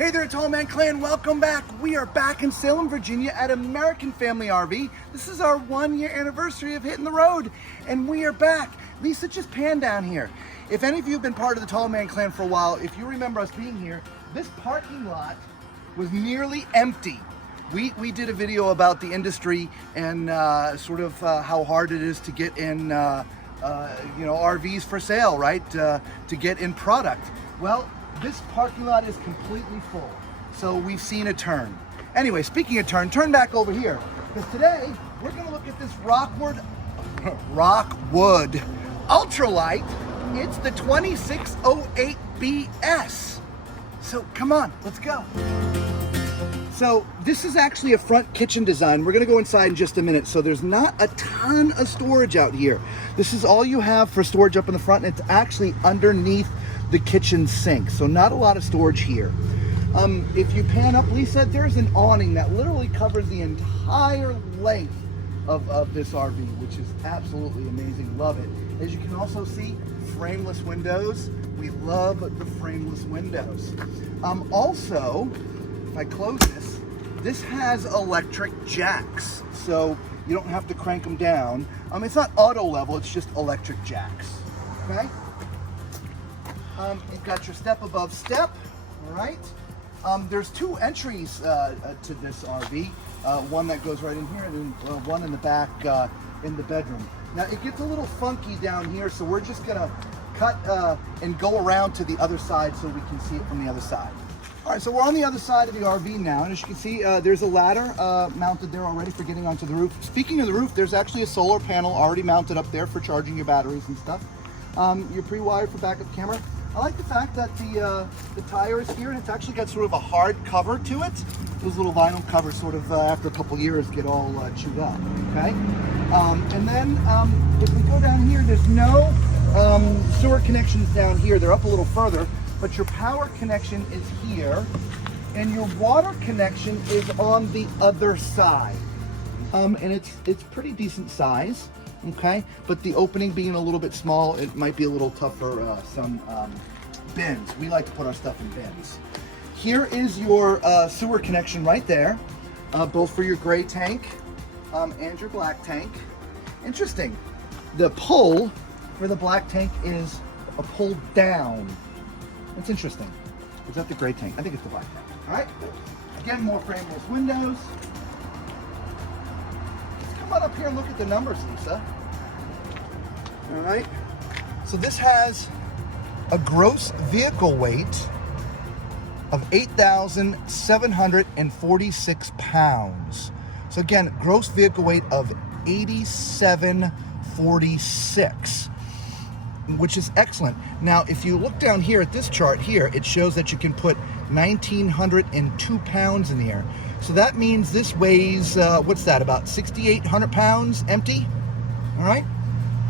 Hey there, Tall Man Clan, welcome back. We are back in Salem, Virginia at American Family RV. This is our 1-year anniversary of hitting the road, and we are back. Lisa, just pan down here. If any of you have been part of the Tall Man Clan for a while, if you remember us being here, this parking lot was nearly empty. We did a video about the industry and sort of how hard it is to get in RVs for sale, right? To get in product. Well, this parking lot is completely full, so we've seen a turn. Anyway, speaking of turn back over here, because today we're going to look at this Rockwood Ultra Lite. It's the 2608BS. So come on, let's go. So this is actually a front kitchen design. We're going to go inside in just a minute. So there's not a ton of storage out here. This is all you have for storage up in the front, and it's actually underneath the kitchen sink, so not a lot of storage here. If you pan up, Lisa, there's an awning that literally covers the entire length of this RV, which is absolutely amazing. Love it. As you can also see, frameless windows. We love the frameless windows. Also, if I close this has electric jacks, so you don't have to crank them down. It's not auto level, it's just electric jacks, okay? You've got your step above step, all right? There's two entries to this RV. One that goes right in here and then one in the back in the bedroom. Now it gets a little funky down here, so we're just gonna cut and go around to the other side so we can see it from the other side. All right, so we're on the other side of the RV now, and as you can see, there's a ladder mounted there already for getting onto the roof. Speaking of the roof, there's actually a solar panel already mounted up there for charging your batteries and stuff. You're pre-wired for backup camera. I like the fact that the tire is here, and it's actually got sort of a hard cover to it. Those little vinyl covers sort of, after a couple years, get all chewed up, okay? And then if we go down here, there's no sewer connections down here. They're up a little further, but your power connection is here, and your water connection is on the other side. And it's pretty decent size. Okay, but the opening being a little bit small, it might be a little tough for some bins. We like to put our stuff in bins. Here is your sewer connection right there, both for your gray tank and your black tank. Interesting. The pull for the black tank is a pull down. That's interesting. Is that the gray tank? I think it's the black tank. All right. Again, more frameless windows. Come on up here and look at the numbers, Lisa. All right. So this has a gross vehicle weight of 8,746 pounds. So again, gross vehicle weight of 8,746, which is excellent. Now, if you look down here at this chart here, it shows that you can put 1,902 pounds in the air. So that means this weighs, what's that, about 6,800 pounds empty? All right,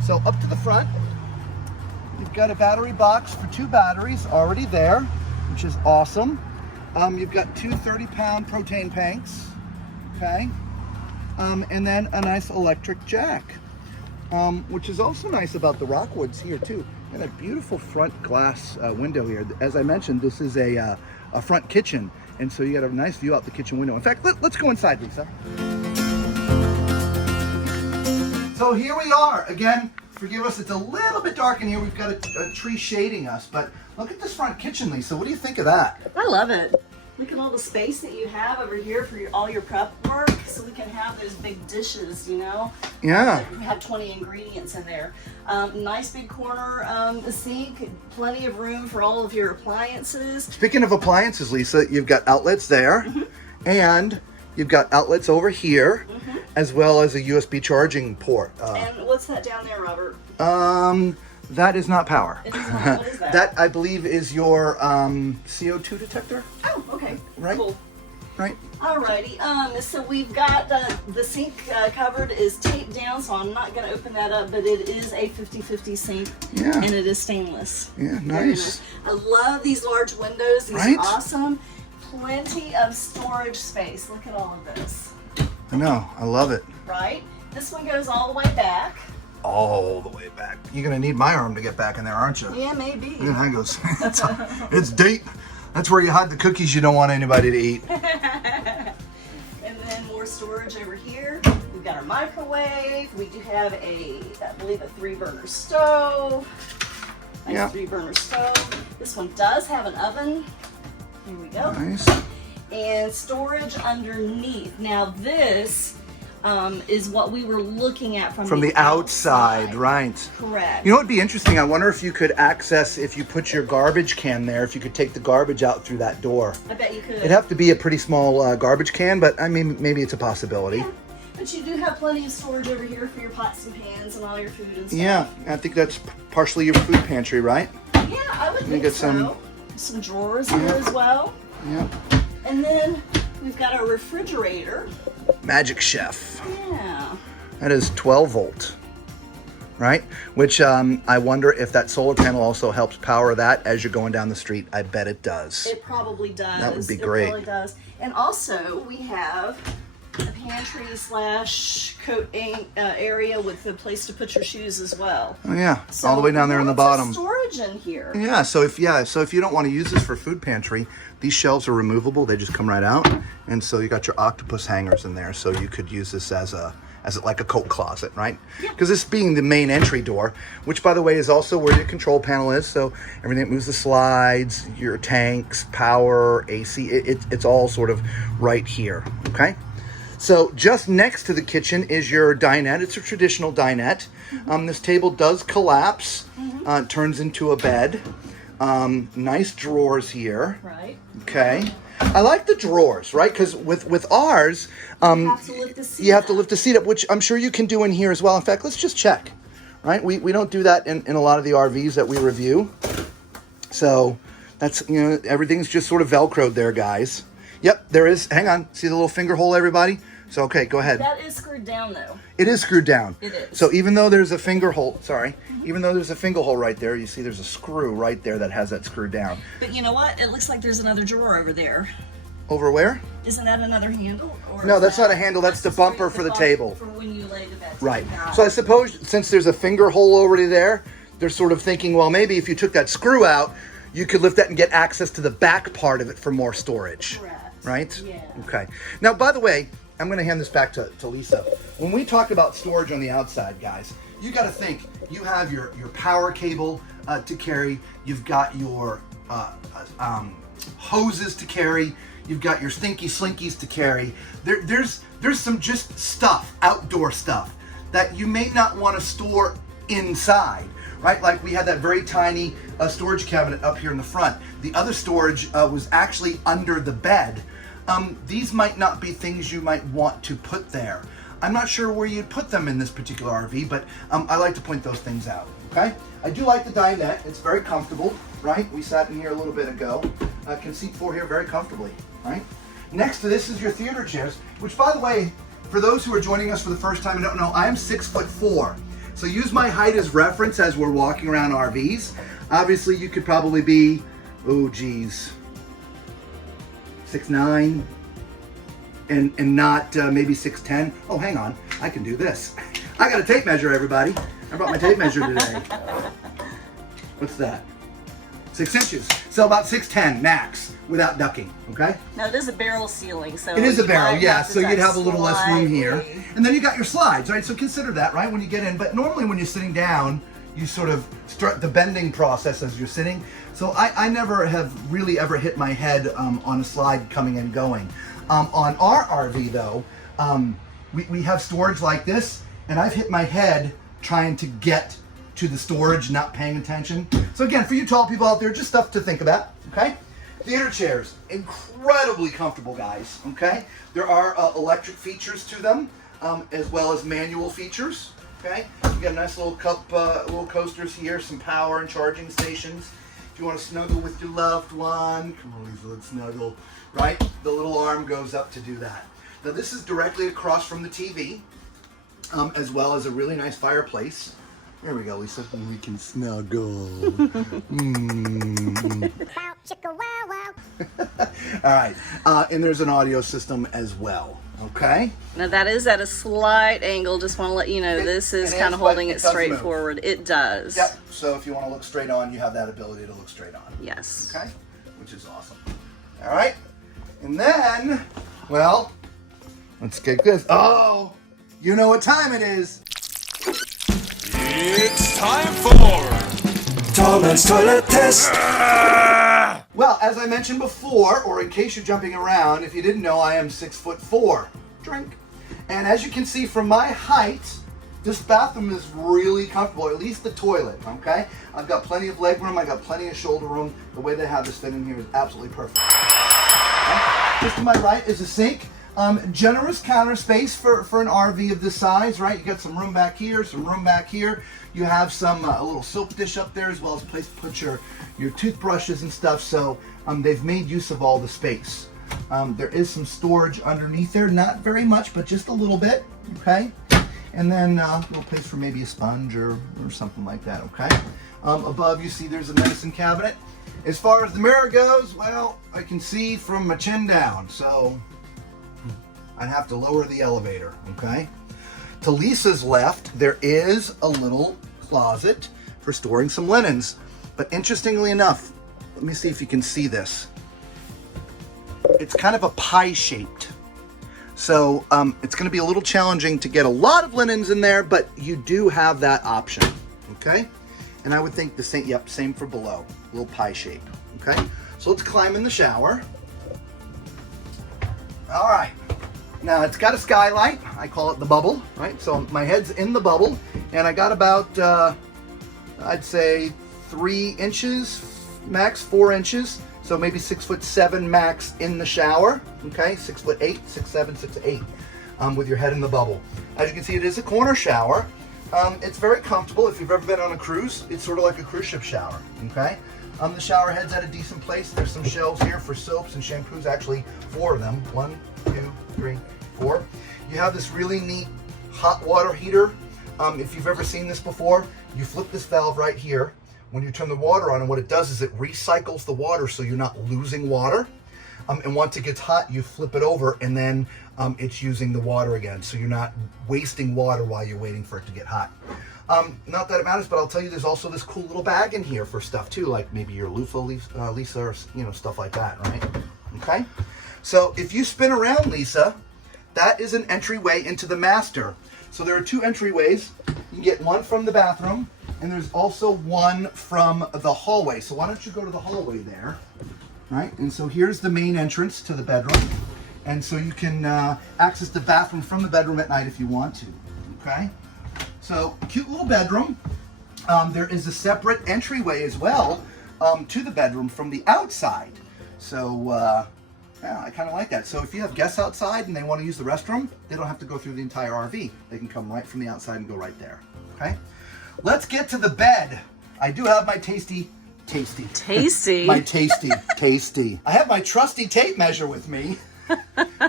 so up to the front, you've got a battery box for 2 batteries already there, which is awesome. You've got 2 30-pound propane tanks, okay? And then a nice electric jack, which is also nice about the Rockwoods here too. And a beautiful front glass window here. As I mentioned, this is a front kitchen. And so you got a nice view out the kitchen window. In fact, let's go inside, Lisa. So here we are. Again, forgive us, it's a little bit dark in here. We've got a tree shading us, but look at this front kitchen, Lisa. What do you think of that? I love it. Look at all the space that you have over here for all your prep work, so we can have those big dishes, you know? Yeah. We have 20 ingredients in there. Nice big corner, the sink, plenty of room for all of your appliances. Speaking of appliances, Lisa, you've got outlets there, and you've got outlets over here, as well as a USB charging port. And what's that down there, Robert? That is not power. It is not. What is that? That, I believe, is your CO2 detector. Oh, okay. Right. Cool. Right. Alrighty, so we've got the sink covered is taped down, so I'm not going to open that up, but it is a 50/50 sink, and it is stainless. Yeah, nice. I love these large windows. These Right? are awesome. Plenty of storage space. Look at all of this. I know. I love it. Right? This one goes all the way back. All the way back. You're going to need my arm to get back in there, aren't you? Yeah, maybe. Yeah, that goes. It's deep. That's where you hide the cookies you don't want anybody to eat. And then more storage over here. We've got our microwave. We do have I believe a 3-burner stove. Nice 3-burner stove. This one does have an oven. Here we go. Nice. And storage underneath. Now this is what we were looking at from the outside, right? Correct. You know what would be interesting? I wonder if you could access, if you put your garbage can there, if you could take the garbage out through that door. I bet you could. It'd have to be a pretty small garbage can, but I mean, maybe it's a possibility. Yeah. But you do have plenty of storage over here for your pots and pans and all your food and stuff. Yeah, I think that's partially your food pantry, right? Yeah, I would think get so. Some drawers here as well. Yeah. And then we've got our refrigerator. Magic Chef. Yeah. That is 12 volt, right? Which I wonder if that solar panel also helps power that as you're going down the street. I bet it does. It probably does. That would be great. It really does. And also we have a pantry / coat area with a place to put your shoes as well. Oh yeah, So all the way down there in the lots of bottom. storage in here. Yeah, so if you don't want to use this for food pantry, these shelves are removable. They just come right out, and so you got your octopus hangers in there. So you could use this as like a coat closet, right? Because this being the main entry door, which by the way is also where your control panel is. So everything that moves the slides, your tanks, power, AC, it's all sort of right here. Okay. So just next to the kitchen is your dinette. It's a traditional dinette. This table does collapse, turns into a bed. Nice drawers here. Right. Okay. I like the drawers, right? Because with ours, You have to lift the seat you have to up. lift the seat up, which I'm sure you can do in here as well. In fact, let's just check, right? We don't do that in a lot of the RVs that we review. So that's, everything's just sort of Velcroed there, guys. Yep, there is. Hang on. See the little finger hole, everybody? So, okay, go ahead. That is screwed down though. It is screwed down. It is. So even though there's a finger hole, even though there's a finger hole right there, you see there's a screw right there that has that screwed down. But you know what? It looks like there's another drawer over there. Over where? Isn't that another handle? Or No, is that's that- not a handle. That's the bumper for the bumper table. For when you lay the bed. Right. down. So I suppose since there's a finger hole already there, they're sort of thinking, well, maybe if you took that screw out, you could lift that and get access to the back part of it for more storage. Correct. Right? Yeah. Okay. Now, by the way, I'm going to hand this back to Lisa. When we talk about storage on the outside, guys, you got to think, you have your power cable to carry, you've got your hoses to carry, you've got your stinky slinkies to carry. There's some just stuff, outdoor stuff, that you may not want to store inside, right? Like we had that very tiny storage cabinet up here in the front. The other storage was actually under the bed. These might not be things you might want to put there. I'm not sure where you'd put them in this particular RV, but I like to point those things out, okay? I do like the dinette. It's very comfortable, right? We sat in here a little bit ago. Can seat 4 here very comfortably, right? Next to this is your theater chairs, which by the way, for those who are joining us for the first time and don't know, I am 6'4". So use my height as reference as we're walking around RVs. Obviously you could probably be, 6'9", and not maybe 6'10". Oh, hang on, I can do this. I got a tape measure, everybody. I brought my tape measure today. What's that? 6 inches. So about 6'10" max without ducking, okay? Now it is a barrel ceiling, so It is a you barrel, might yeah, have to so you'd duck have a little less room here. slightly. And then you got your slides, right? So consider that, right, when you get in. But normally when you're sitting down, you sort of start the bending process as you're sitting. So I never have really ever hit my head on a slide coming and going. On our RV though, we have storage like this, and I've hit my head trying to get to the storage, not paying attention. So again, for you tall people out there, just stuff to think about, okay? Theater chairs, incredibly comfortable, guys, okay? There are electric features to them, as well as manual features, okay? You got a nice little cup, little coasters here, some power and charging stations. If you want to snuggle with your loved one, come on, Lisa, let's snuggle, right? The little arm goes up to do that. Now this is directly across from the TV, as well as a really nice fireplace. There we go, Lisa. We can snuggle. All right, and there's an audio system as well. Okay. Now that is at a slight angle. Just want to let you know this is kind of holding it straight forward. It does. Yep. So if you want to look straight on, you have that ability to look straight on. Yes. Okay. Which is awesome. All right. And then, well, let's get this. Oh, you know what time it is. It's time for Tom's Toilet Test. Well, as I mentioned before, or in case you're jumping around, if you didn't know, I am 6'4". Drink. And as you can see from my height, this bathroom is really comfortable, at least the toilet, okay? I've got plenty of leg room, I got plenty of shoulder room. The way they have this fit in here is absolutely perfect. Okay? Just to my right is a sink. Generous counter space for an RV of this size, right? You got some room back here, some room back here. You have some a little soap dish up there, as well as a place to put your toothbrushes and stuff. So they've made use of all the space. There is some storage underneath there, not very much, but just a little bit, okay? And then a little place for maybe a sponge or something like that, okay? Above you see there's a medicine cabinet. As far as the mirror goes, well, I can see from my chin down, so I'd have to lower the elevator, okay? To Lisa's left, there is a little closet for storing some linens. But interestingly enough, let me see if you can see this. It's kind of a pie-shaped. So it's gonna be a little challenging to get a lot of linens in there, but you do have that option, okay? And I would think the same, yep, same for below, a little pie shape, okay? So let's climb in the shower. All right. Now it's got a skylight. I call it the bubble, right? So my head's in the bubble, and I got about, I'd say 3 inches, max 4 inches. So maybe 6'7" max in the shower, okay? 6'8", 6'7", 6'8", with your head in the bubble. As you can see, it is a corner shower. It's very comfortable. If you've ever been on a cruise, it's sort of like a cruise ship shower, okay? The shower head's at a decent place. There's some shelves here for soaps and shampoos, actually 4 of them. 1, 2, 3, 4. You have this really neat hot water heater. If you've ever seen this before, you flip this valve right here. When you turn the water on, and what it does is it recycles the water so you're not losing water. And once it gets hot, you flip it over, and then it's using the water again. So you're not wasting water while you're waiting for it to get hot. Not that it matters, but I'll tell you there's also this cool little bag in here for stuff too, like maybe your loofah, Lisa, or stuff like that, right? Okay? So if you spin around, Lisa, that is an entryway into the master. So there are 2 entryways. You can get one from the bathroom, and there's also one from the hallway. So why don't you go to the hallway there, right? And so here's the main entrance to the bedroom. And so you can access the bathroom from the bedroom at night if you want to, okay? So cute little bedroom. There is a separate entryway as well to the bedroom from the outside. So yeah, I kind of like that. So if you have guests outside and they want to use the restroom, they don't have to go through the entire RV. They can come right from the outside and go right there, okay? Let's get to the bed. I do have my tasty. My tasty. I have my trusty tape measure with me.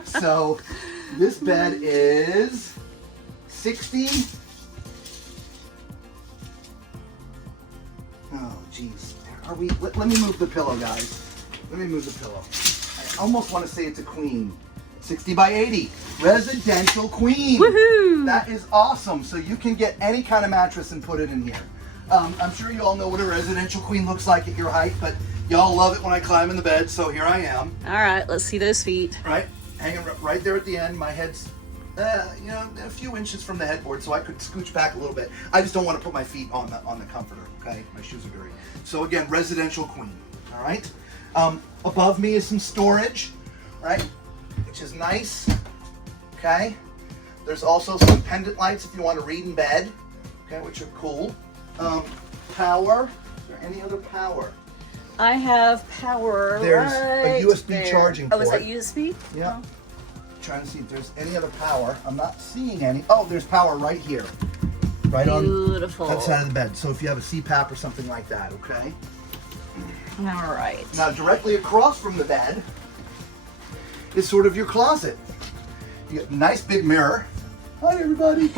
So this bed is 60. Oh, geez. Are we? Let me move the pillow, guys. Let me move the pillow. I almost want to say it's a queen. 60 by 80. Residential queen. Woohoo! That is awesome. So you can get any kind of mattress and put it in here. I'm sure you all know what a residential queen looks like at your height, but y'all love it when I climb in the bed, so here I am. All right, let's see those feet. Right, hanging right there at the end. My head's, a few inches from the headboard, so I could scooch back a little bit. I just don't want to put my feet on the comforter, okay? My shoes are dirty. So again, residential queen, all right? Above me is some storage, right? Which is nice, okay? There's also some pendant lights if you want to read in bed, okay, which are cool. Power, is there any other power? I have power. There's right a USB there. charging port. Oh, is that USB? Yeah. Oh. Trying to see if there's any other power. I'm not seeing any. Oh, there's power right here. Right Beautiful. on that side of the bed. So if you have a CPAP or something like that, okay? All right. Now, directly across from the bed is sort of your closet. You got a nice big mirror. Hi, everybody.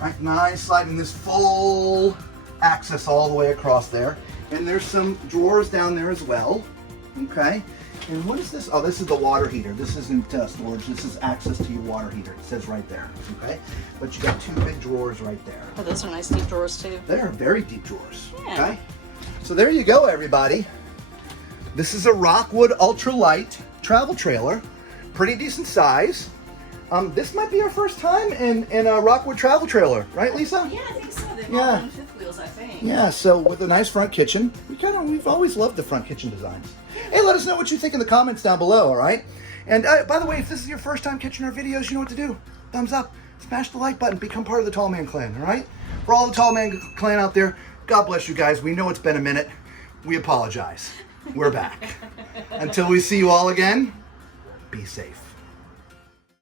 Right, nice, sliding this full access all the way across there. And there's some drawers down there as well, okay? And what is this? Oh, this is the water heater. This isn't storage. This is access to your water heater. It says right there, okay? But you got 2 big drawers right there. Oh, those are nice deep drawers too. They are very deep drawers, Yeah. okay? So there you go, everybody. This is a Rockwood Ultra Lite travel trailer. Pretty decent size. This might be our first time in a Rockwood travel trailer, right, Lisa? Yeah, I think so. They've Yeah. all done fifth wheels, I think. Yeah, so with a nice front kitchen. We've always loved the front kitchen designs. Hey, let us know what you think in the comments down below, all right? And by the way, if this is your first time catching our videos, you know what to do. Thumbs up, smash the like button, become part of the Tall Man Clan, all right? For all the Tall Man Clan out there, God bless you guys. We know it's been a minute. We apologize. We're back. Until we see you all again, be safe.